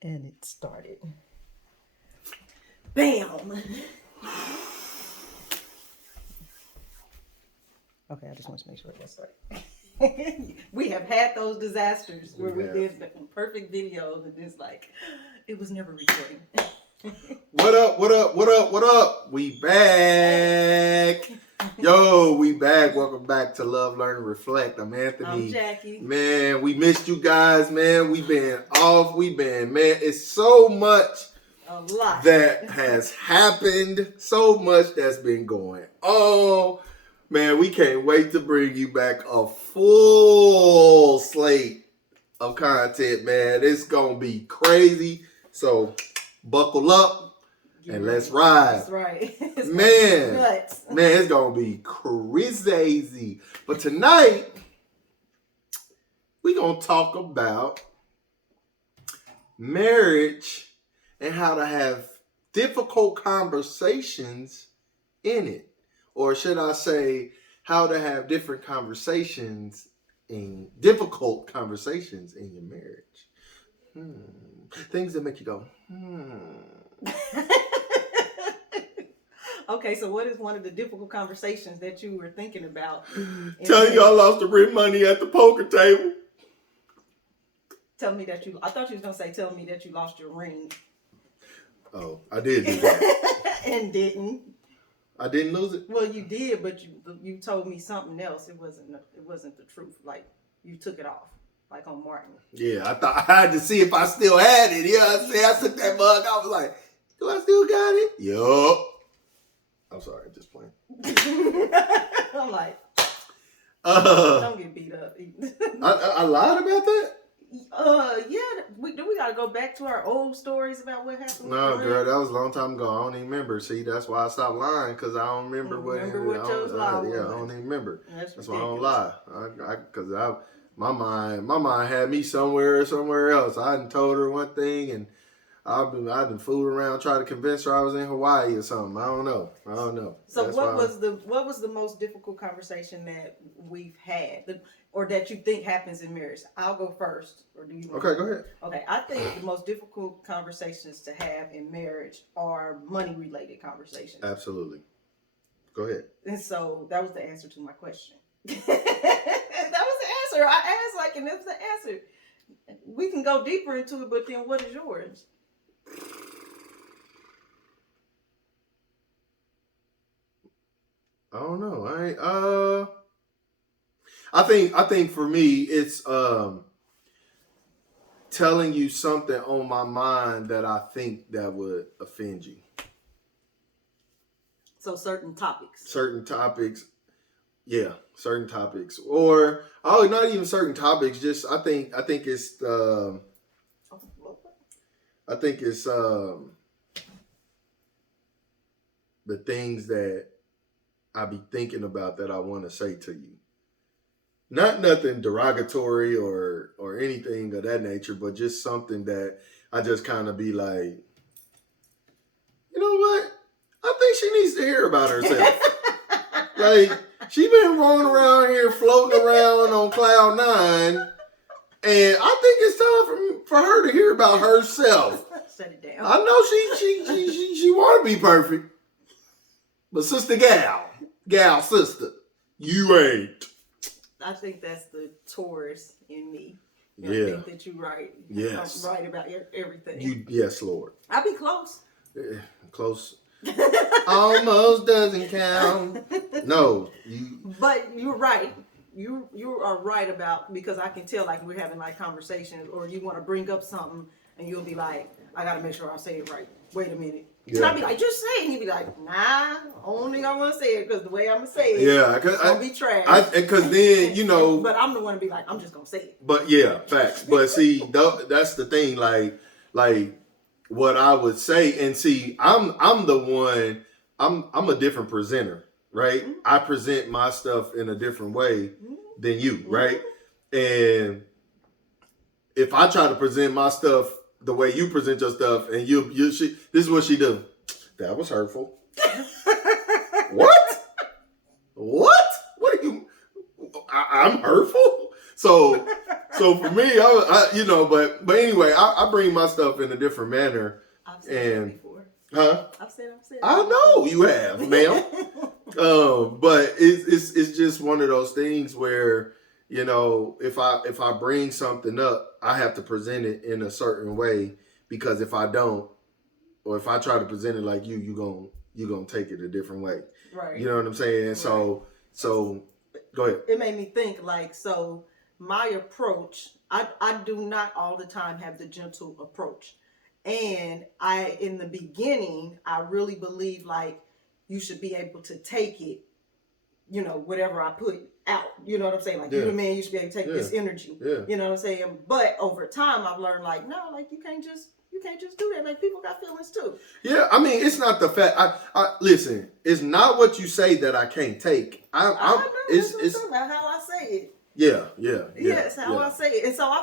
And it started. Bam! Okay, I just want to make sure it was right. We have had those disasters where we did the perfect videos and it's like, it was never recording. What up, what up, what up, what up? We back. Yo, we back. Welcome back to Love, Learn, and Reflect. I'm Anthony. I'm Jackie. Man, we missed you guys, man. We've been off. Man, it's so much A lot that has happened. So much that's been going on. Man, we can't wait to bring you back a full slate of content, man. It's going to be crazy. So buckle up and let's ride. That's right. Man, nuts. Man, it's going to be crazy. But tonight, we're going to talk about marriage and how to have difficult conversations in it. Or should I say, how to have different conversations difficult conversations in your marriage. Things that make you go, Okay, so what is one of the difficult conversations that you were thinking about? Tell you I lost the rent money at the poker table. Tell me that I thought you was going to say, tell me that you lost your ring. Oh, I did do that. And didn't. I didn't lose it? Well, you did, but you told me something else. It wasn't the truth. Like, you took it off, like on Martin. Yeah, I thought I had to see if I still had it. You know what I'm saying? I took that mug. I was like, do I still got it? Yup. I'm sorry, just playing. I'm like, don't get beat up. I lied about that? Yeah, we gotta go back to our old stories about what happened. No, girl, that was a long time ago. I don't even remember. See, that's why I stopped lying, because I don't remember what yours lie. Yeah, I don't even remember. That's why I don't lie. Because my mind had me somewhere else. I hadn't told her one thing, and I've been fooling around trying to convince her I was in Hawaii or something. I don't know. So what was the most difficult conversation that we've had, or that you think happens in marriage? I'll go first, or do you? Okay, go ahead. Okay, I think the most difficult conversations to have in marriage are money-related conversations. Absolutely. Go ahead. And so that was the answer to my question. That was the answer. I asked, and that was the answer. We can go deeper into it, but then what is yours? I don't know. I think for me it's telling you something on my mind that I think that would offend you. So certain topics. Yeah, certain topics. Or not even certain topics, just I think it's the things that I be thinking about that I want to say to you. Not nothing derogatory or anything of that nature, but just something that I just kind of be like, you know what? I think she needs to hear about herself. Like, she been rolling around here, floating around on cloud nine, and I think it's time for her to hear about herself. Shut it down. I know she want to be perfect, but sister gal sister, you ain't. I think that's the Taurus in me. I think that you're right. Yes. I'm right about everything. Yes, Lord. I'll be close. Close. Almost doesn't count. No. But you're right. You are right about, because I can tell, like, we're having like conversations, or you want to bring up something and you'll be like, I got to make sure I say it right. Wait a minute. Yeah. And I'll be like, just say it. And you'll be like, nah, only I want to say it because the way I'm going to say it, it's going to be trash. Because then, you know. But I'm the one to be like, I'm just going to say it. But yeah, facts. But see, that's the thing. Like what I would say, and see, I'm the one, I'm a different presenter, right? Mm-hmm. I present my stuff in a different way than you, right? And if I try to present my stuff the way you present your stuff, and this is what she do. That was hurtful. What? What are you? I'm hurtful. So So for me, but anyway, I bring my stuff in a different manner. I've said that before. Huh? I've said. I know you have, ma'am. But it's just one of those things where, if I bring something up, I have to present it in a certain way, because if I don't, or if I try to present it like you gonna take it a different way. Right. You know what I'm saying? Right. So go ahead. It made me think, like, so my approach, I do not all the time have the gentle approach. And in the beginning, I really believe like you should be able to take it, whatever I put out. You know what I'm saying? Like, you're the man, you should be able to take this energy. Yeah. You know what I'm saying? But over time, I've learned like, no, like you can't just do that. Like, people got feelings too. Yeah, I mean, it's not the fact. I listen. It's not what you say that I can't take. I know. It's about how I say it. Yeah. Yes, how I say it. And so I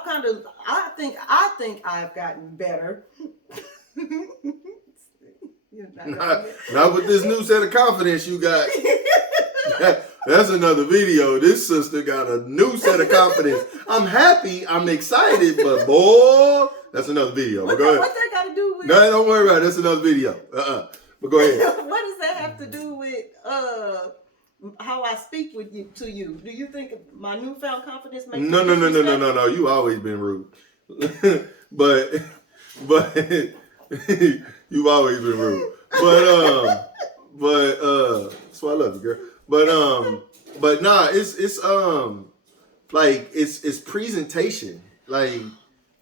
think I've gotten better. Not with this new set of confidence you got. That's another video. This sister got a new set of confidence. I'm happy. I'm excited, but boy, that's another video. What that got to do with? No, don't worry about it. That's another video. But go ahead. What does that have to do with how I speak to you? Do you think my newfound confidence makes No. You always been rude. but you've always been rude. So I love you, girl. But nah, it's like it's presentation. Like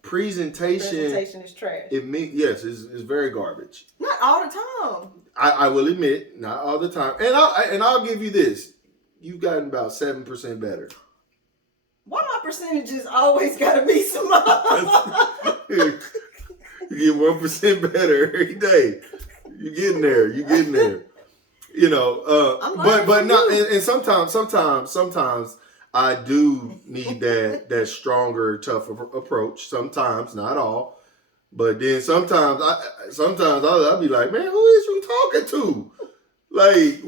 presentation is trash. Yes, it's very garbage. Not all the time. I will admit, not all the time. And I'll give you this. You've gotten about 7% better. Why my percentages always gotta be small? You get 1% better every day. You're getting there. But not. And sometimes I do need that stronger, tougher approach. Sometimes, not all. But then sometimes I'll be like, man, who is you talking to? Like,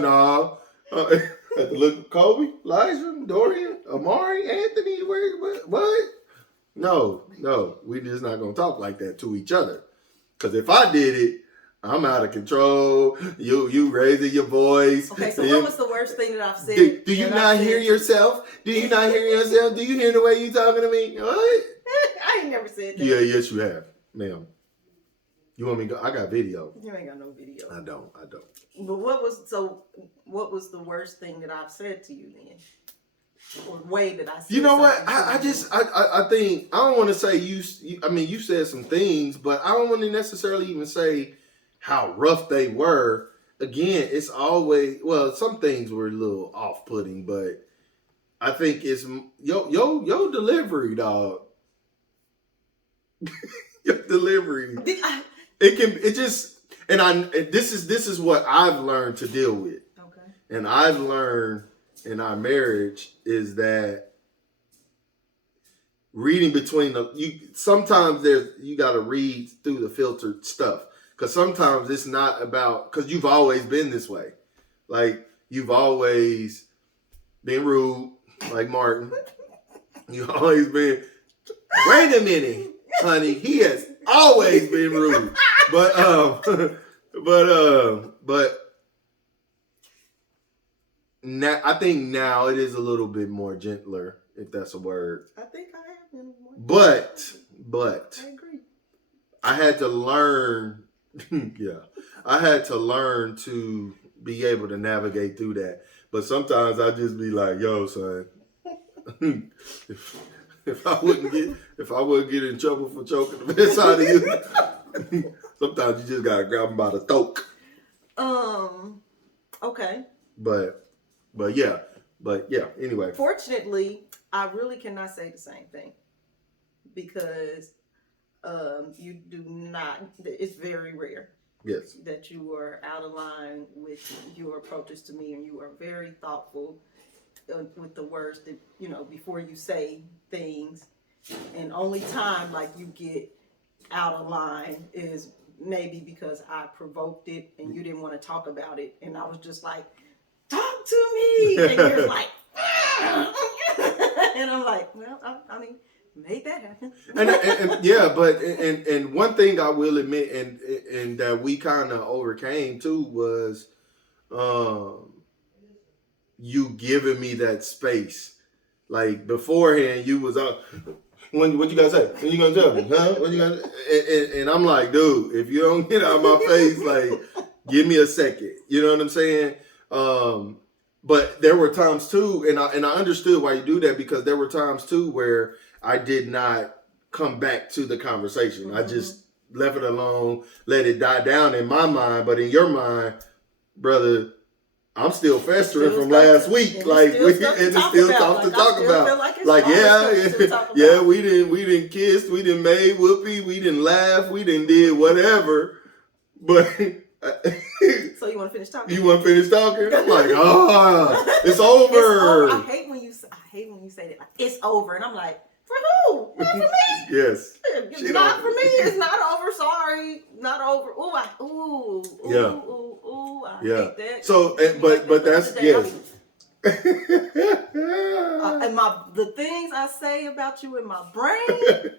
no. Have to look at Kobe, Elijah, Dorian, Amari, Anthony. What? No, we just not gonna talk like that to each other. Because if I did it, I'm out of control. You raising your voice. Okay, so what was the worst thing that I've said? Do you not hear yourself? Do you not hear yourself? Do you hear the way you talking to me? What? I ain't never said that. Yeah, yes you have, ma'am. You want me to go? I got video. You ain't got no video. I don't. But what was the worst thing that I've said to you then? Or way that I said? You know what? I think I don't want to say you. I mean, you said some things, but I don't want to necessarily even say how rough they were. Again, it's always some things were a little off-putting, but I think it's your delivery, dog. Your delivery. This is what I've learned to deal with. Okay. And I've learned in our marriage is that reading between sometimes you got to read through the filtered stuff, because sometimes it's not about, because you've always been this way, like you've always been rude, like Martin. You've always been. Wait a minute, honey. He has always been rude, but now, I think now it is a little bit more gentler, if that's a word. I think I have been more. But I agree. I had to learn. Yeah, I had to learn to be able to navigate through that. But sometimes I just be like, "Yo, son, if I wouldn't get in trouble for choking the piss out of you, sometimes you just gotta grab them by the throat." Okay. But yeah. Anyway. Fortunately, I really cannot say the same thing, because you do not. It's very rare. Yes. That you are out of line with your approaches to me, and you are very thoughtful with the words that before you say things. And only time like you get out of line is maybe because I provoked it and you didn't want to talk about it, and I was just like, talk to me, and you're like, and I'm like, well, I mean, make that happen. and yeah, but and one thing I will admit, and that we kind of overcame too was, you giving me that space. Like beforehand, you was up. What you gotta say? When you gonna tell me? Huh? What you gonna? And I'm like, dude, if you don't get out of my face, like, give me a second. You know what I'm saying? But there were times too, and I understood why you do that, because there were times too where I did not come back to the conversation. I just left it alone, let it die down in my mind. But in your mind, brother, I'm still festering from last week. And it's still stuff to talk about. Like, yeah, we didn't kiss, we didn't made whoopee, we didn't laugh, we didn't did whatever. But so you want to finish talking? You want to finish talking? I'm like, it's over. I hate when you say that. Like, it's over, and I'm like, for who? Not for me. Yes. Not for me. It's not over. Sorry, not over. Ooh, I hate that. So, but that's yes. And the things I say about you in my brain,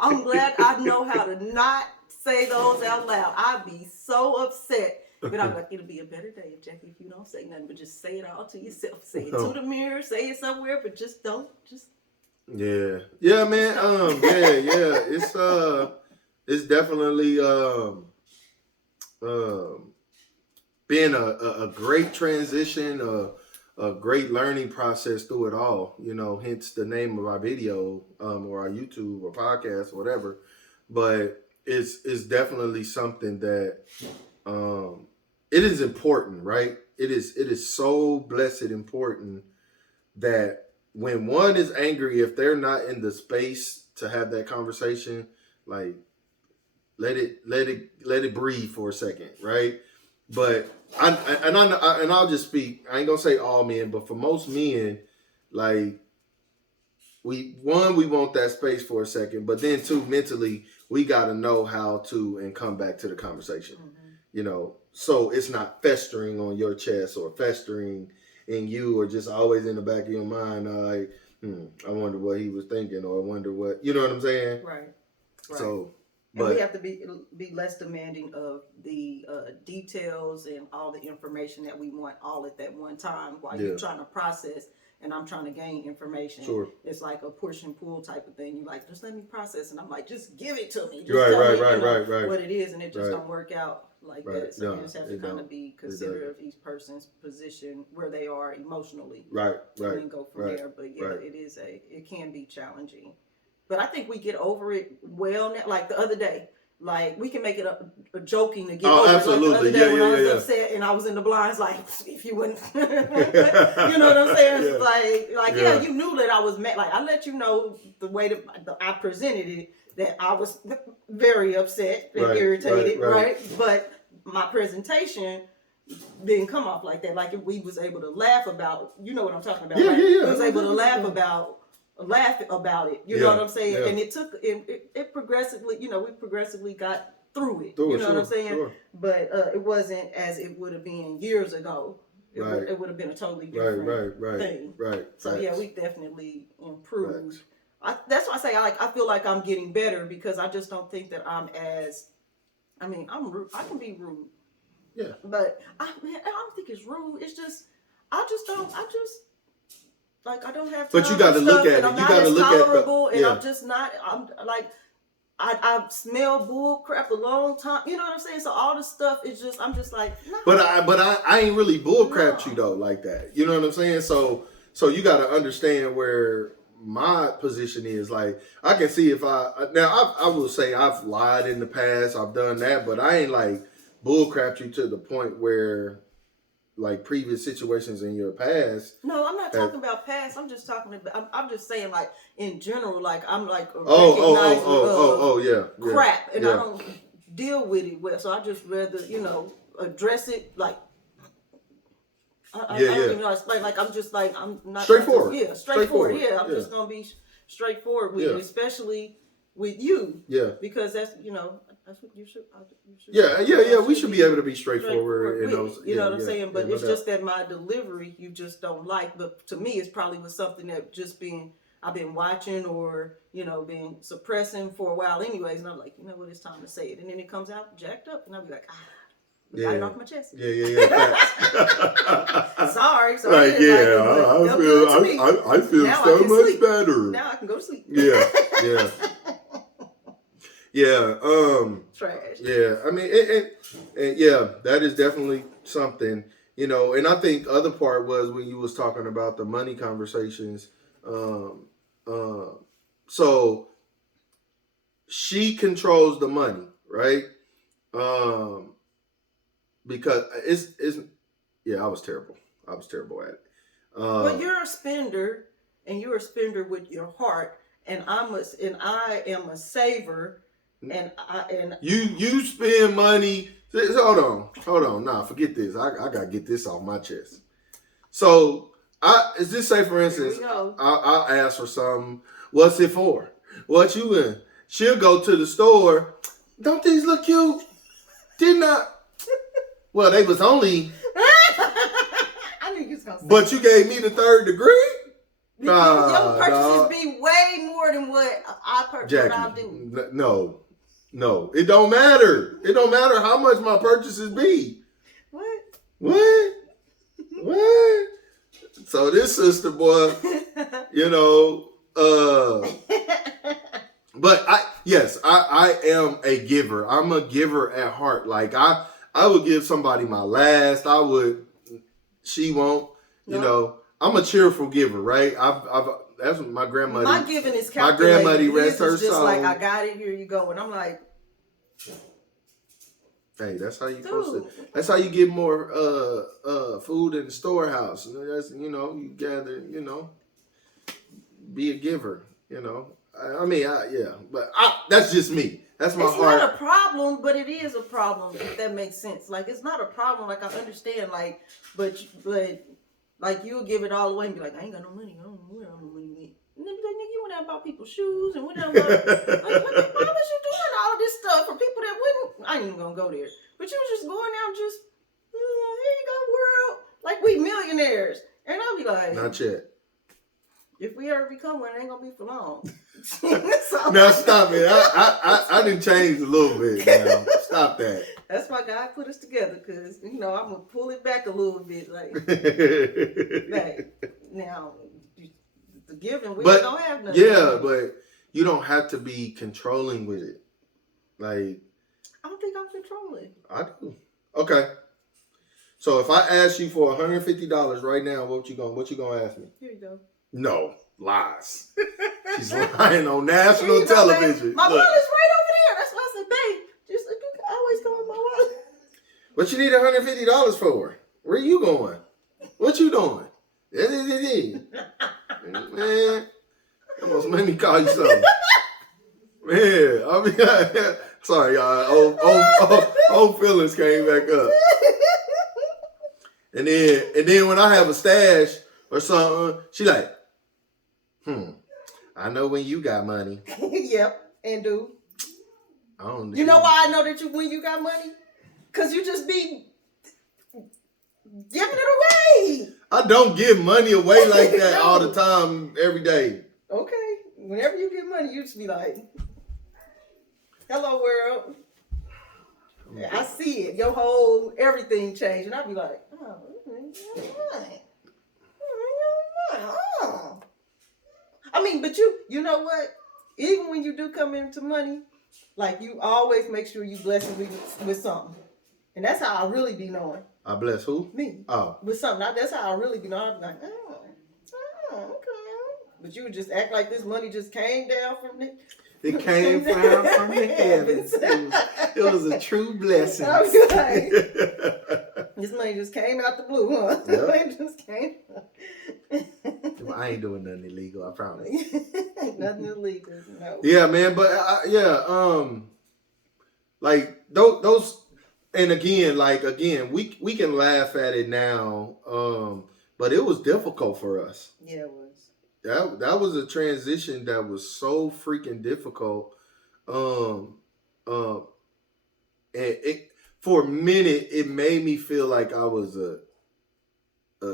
I'm glad I know how to not say those out loud. I'd be so upset. But I'm like, it'll be a better day, Jackie, if you don't say nothing, but just say it all to yourself. Say it to the mirror, say it somewhere, but just don't. Yeah, man. It's definitely been a great transition, a great learning process through it all. You know, hence the name of our video, or our YouTube or podcast or whatever. But it's definitely something that it is important, right? It is so blessed important that when one is angry, if they're not in the space to have that conversation, like let it breathe for a second, right? But I'll just speak. I ain't gonna say all men, but for most men, like we want that space for a second, but then two, mentally we got to know how to and come back to the conversation, you know, so it's not festering on your chest or festering in you, or just always in the back of your mind, like, I wonder what he was thinking, or I wonder what, you know what I'm saying? Right. So, but we have to be less demanding of the details and all the information that we want all at that one time while you're trying to process and I'm trying to gain information. Sure. It's like a push and pull type of thing. You like, just let me process, and I'm like, just give it to me. Just tell me what it is, and it just don't work out like that. So you just have to kind of be considerate of each person's position, where they are emotionally. Right. And then go from there. But it can be challenging. But I think we get over it well now. Like the other day, like we can make it a joking to get over absolutely. it. Like the other day when I was upset and I was in the blinds, like, if you wouldn't, you know what I'm saying? It's like you knew that I was mad. Like I let you know the way that I presented it, that I was very upset and irritated, right? But my presentation didn't come off like that. Like if we was able to laugh about, you know what I'm talking about? We was able to laugh about it. You know what I'm saying? And it took it progressively. You know, we progressively got through it. You know what I'm saying? Sure. But it wasn't as it would have been years ago. It would have been a totally different thing. Right. So we definitely improved. That's why I say I feel like I'm getting better, because I just don't think that I'm as. I mean, I'm rude. I can be rude. Yeah. But I don't think it's rude. It's just I don't have time. But you got to look at it. You got to look at it. And I'm just not. I'm like, I smell bull crap a long time. You know what I'm saying? So all this stuff is just. I'm just like. No. But I ain't really bull crapped you though like that. You know what I'm saying? So you got to understand where my position is. Like I can see if I will say I've lied in the past. I've done that, but I ain't like bull crapped you to the point where. Like previous situations in your past. No, I'm not talking about past. I'm just talking about. I'm just saying, like in general, like I'm like crap, and I don't deal with it well. So I just rather address it like. I don't even know how to explain. Like I'm just like I'm not straightforward. Straightforward. Yeah, I'm just gonna be straightforward with it, especially with you. Yeah, because that's That's what you should. We should be able to be straightforward in those. You know what I'm saying? But it's just that my delivery you just don't like. But to me, it's probably was something that just being I've been watching or, been suppressing for a while anyways. And I'm like, you know what, it's time to say it. And then it comes out jacked up and I'll be like, got it off my chest. Yeah. Sorry. So like, I feel now so much sleep. better. Now I can go to sleep. Yeah. Trash. Yeah. I mean, that is definitely something, and I think the other part was when you was talking about the money conversations. So she controls the money, right? Because I was terrible. I was terrible at it. But you're a spender, and you're a spender with your heart, and I am a saver, and you spend money. Hold on. Nah, forget this. I gotta get this off my chest. So say for instance, I'll ask for something. What's it for? What you in? She'll go to the store. Don't these look cute? Didn't I? Well, they was only. I knew you was gonna say. But you gave me the third degree. Your purchases be way more than what I purchase. Jackie, what I do. No, it don't matter. It don't matter how much my purchases be. What? So this sister boy, but I am a giver. I'm a giver at heart. Like I would give somebody my last. She won't, I'm a cheerful giver, right? That's what my grandmother. My giving is calculated. My grandmother rest her just soul. Like, I got it, here you go. And I'm like, hey, that's how you that's how you get more food in the storehouse. That's you gather, be a giver, but that's just me. That's my heart. It's not a problem, but it is a problem, if that makes sense. Like, it's not a problem, like, I understand, like, but like, you'll give it all away and be like, I ain't got no money. I don't know where I'm no money. And then be like, nigga, you went out and bought people's shoes and went out and bought, like, why was you doing all of this stuff for people that wouldn't? I ain't even gonna go there. But you was just going out and just, here you go, world. Like, we millionaires. And I'll be like, not yet. If we ever become one, it ain't gonna be for long. Now stop it. I didn't change a little bit now. Stop that. That's why God put us together, because I'm gonna pull it back a little bit. Like now, the giving, we don't have nothing. Yeah, but you don't have to be controlling with it. Like, I don't think I'm controlling. I do. Okay. So if I ask you for $150 right now, what you gonna ask me? Here you go. No, lies. She's lying on national television. My wallet's right over there. That's why I said, babe, just always go in my wallet. What you need $150 for? Where you going? What you doing? Man, almost made me call you something. Man, sorry, y'all. Old feelings came back up. And then when I have a stash or something, she like, I know when you got money. Yep, and do. I don't. You know why I know that when you got money? Because you just be giving it away. I don't give money away like that all the time, every day. Okay. Whenever you get money, you just be like, hello, world. I see it. Your whole everything changed. And I'll be like, I mean, but you know what? Even when you do come into money, like, you always make sure you bless me with something. And that's how I really be knowing. I bless who? Me. Oh. With something. That's how I really be knowing. I'm like, okay. But you would just act like this money just came down from the... It came down from the heavens. It was a true blessing. I was like, this money just came out the blue, huh? Yep. It just came. I ain't doing nothing illegal, I promise. Nothing illegal, no. Yeah, man, but like those, and again, we can laugh at it now, but it was difficult for us. Yeah, it was. That was a transition that was so freaking difficult. And it, for a minute, it made me feel like I was a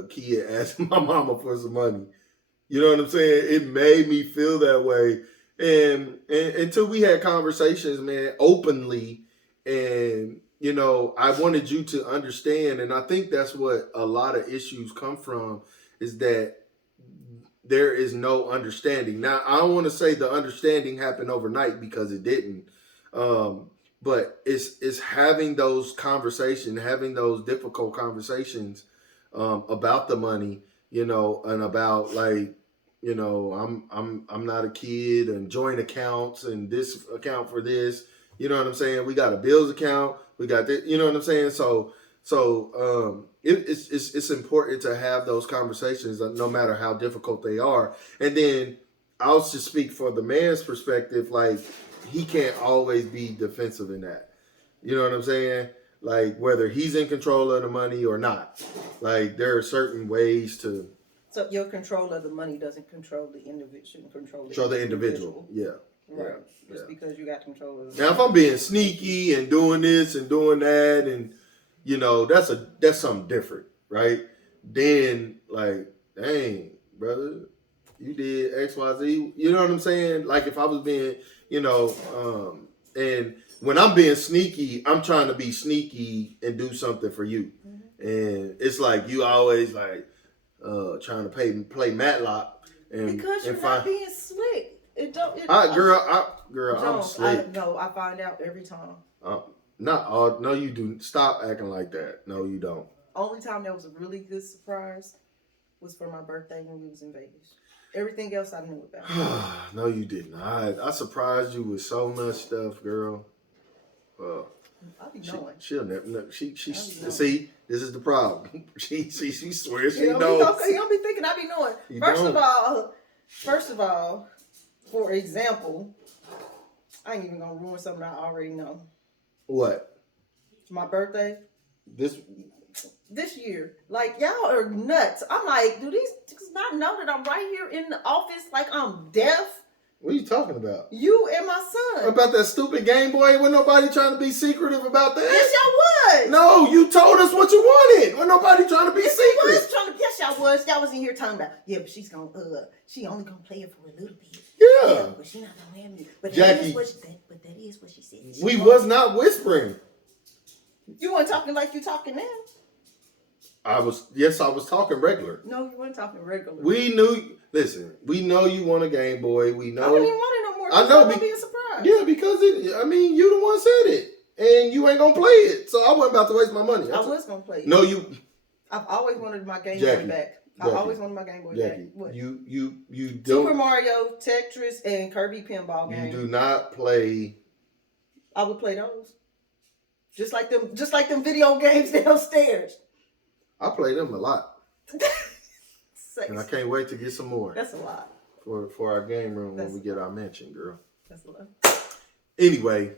kid asking my mama for some money. You know what I'm saying? It made me feel that way. And until we had conversations, man, openly, and I wanted you to understand, and I think that's what a lot of issues come from, is that there is no understanding. Now, I don't want to say the understanding happened overnight, because it didn't. But it's having those conversations, having those difficult conversations about the money, and about, like, I'm not a kid, and joint accounts and this account for this. You know what I'm saying? We got a bills account. We got this. You know what I'm saying? So it's important to have those conversations, no matter how difficult they are. And then I'll just speak for the man's perspective. Like, he can't always be defensive in that. You know what I'm saying? Like, whether he's in control of the money or not. Like, there are certain ways to. So your control of the money doesn't control the individual. Control the individual. Yeah. Right. Yeah. Just because you got control of the Now, if I'm being sneaky and doing this and doing that, and that's something different, right? Then, like, dang, brother, you did X, Y, Z. You know what I'm saying? Like, if I was being, and when I'm being sneaky, I'm trying to be sneaky and do something for you. Mm-hmm. And it's like you always like trying to play Matlock, and because you're not being slick. Girl, I'm slick. I find out every time. Not all. No, you do. Stop acting like that. No, you don't. Only time that was a really good surprise was for my birthday when we was in Vegas. Everything else I knew about. No, you didn't. I surprised you with so much stuff, girl. I'll be knowing. She'll never. She see. This is the problem. She swears she knows. You don't be thinking I be knowing. First of all, for example, I ain't even gonna ruin something I already know. What? My birthday. This year. Like, y'all are nuts. I'm like, do these not know that I'm right here in the office like I'm deaf? What are you talking about? You and my son. About that stupid Game Boy? Wasn't nobody trying to be secretive about that? Yes, y'all was. No, you told us what you wanted. Wasn't nobody trying to be secret. Yes, y'all was. Y'all was in here talking about, yeah, but she only gonna play it for a little bit. Yeah. But she not gonna have me. But Jackie, that is what she said. We was not whispering. You weren't talking like you talking now. I was talking regular. No, you weren't talking regular. We know you want a Game Boy. We know. I don't even want it no more. I know. It's gonna be a surprise. Yeah, because you the one said it, and you ain't gonna play it, so I wasn't about to waste my money. I was gonna play it. No, you. I've always wanted my Game Boy back. I always wanted my Game Boy back. What? You don't. Super Mario, Tetris, and Kirby pinball games. You do not play. I would play those. Just like them video games downstairs. I play them a lot. And I can't wait to get some more. That's a lot. For our game room when we get our mansion, girl. That's a lot. Anyway.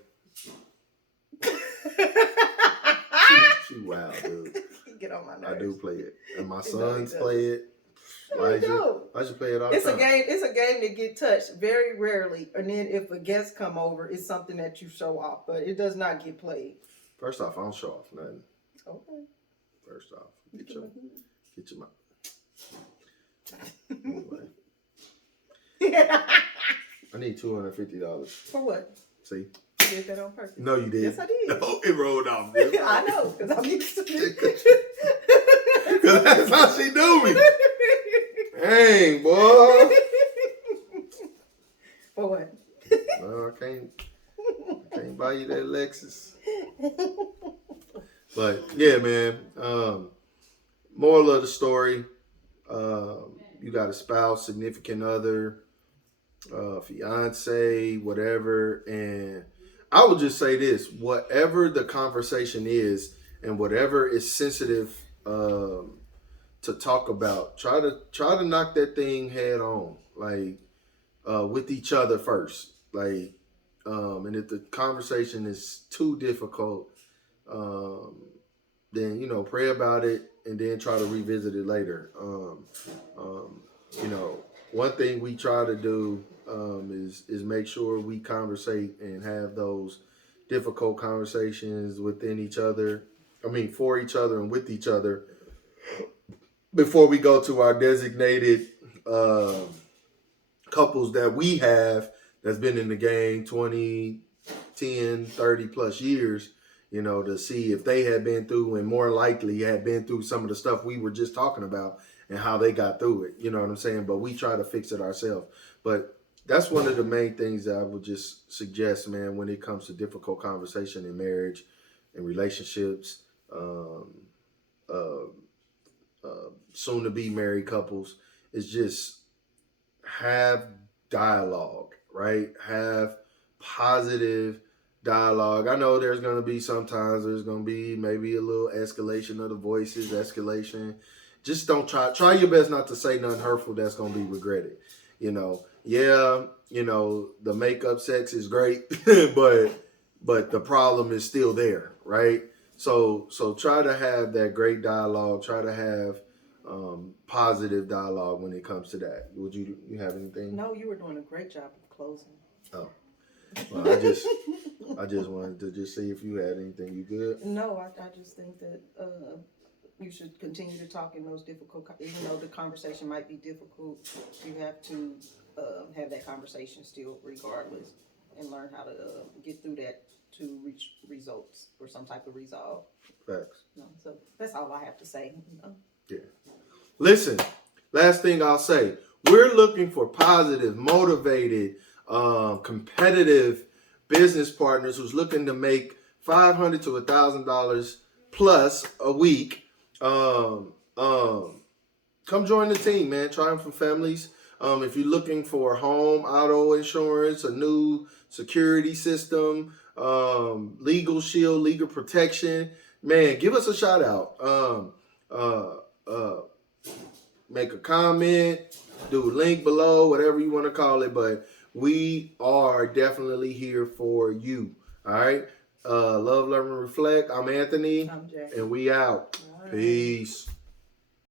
she wild, dude. Get on my nerves. I do play it. And my sons play it. I should play it all the time. It's a game that get touched very rarely. And then if a guest come over, it's something that you show off. But it does not get played. First off, I don't show off nothing. Okay. First off, get your mouth. Anyway. I need $250. For what? See? You did that on purpose. No, you did. Yes, I did. No, it rolled off. I know, because I'm used to it. Because that's how she do me. Dang, boy. For what? Well, I can't buy you that Lexus. But yeah, man. Moral of the story: you got a spouse, significant other, fiance, whatever, and I will just say this: whatever the conversation is, and whatever is sensitive to talk about, try to knock that thing head on, like with each other first, like. And if the conversation is too difficult, then pray about it and then try to revisit it later. One thing we try to do is make sure we conversate and have those difficult conversations within each other. For each other and with each other before we go to our designated couples that we have that's been in the game 20, 10, 30 plus years, you know, to see if they had been through and more likely had been through some of the stuff we were just talking about and how they got through it. You know what I'm saying? But we try to fix it ourselves. But that's one of the main things that I would just suggest, man, when it comes to difficult conversation in marriage and relationships, soon to be married couples, is just have dialogue, right? Have positive dialogue. I know there's going to be sometimes there's going to be maybe a little escalation of the voices, escalation. Just don't try your best not to say nothing hurtful that's going to be regretted. You know, yeah, you know, the makeup sex is great, but the problem is still there, right? So try to have that great dialogue, try to have positive dialogue when it comes to that. Would you have anything? No, you were doing a great job of closing. Oh, well, I just wanted to just see if you had anything. You good? No, I just think that you should continue to talk in those difficult, even though the conversation might be difficult, you have to have that conversation still regardless and learn how to get through that to reach results or some type of resolve. Facts. No, so that's all I have to say. Yeah. Listen, last thing I'll say, we're looking for positive, motivated, competitive business partners who's looking to make $500 to $1,000 plus a week. Come join the team, man. Triumphant Families. If you're looking for home, auto insurance, a new security system, legal shield, legal protection, man, give us a shout out. Make a comment, do a link below, whatever you want to call it, but we are definitely here for you. All right. Love, learn, and reflect. I'm Anthony. I'm Jack. And we out. All right. Peace.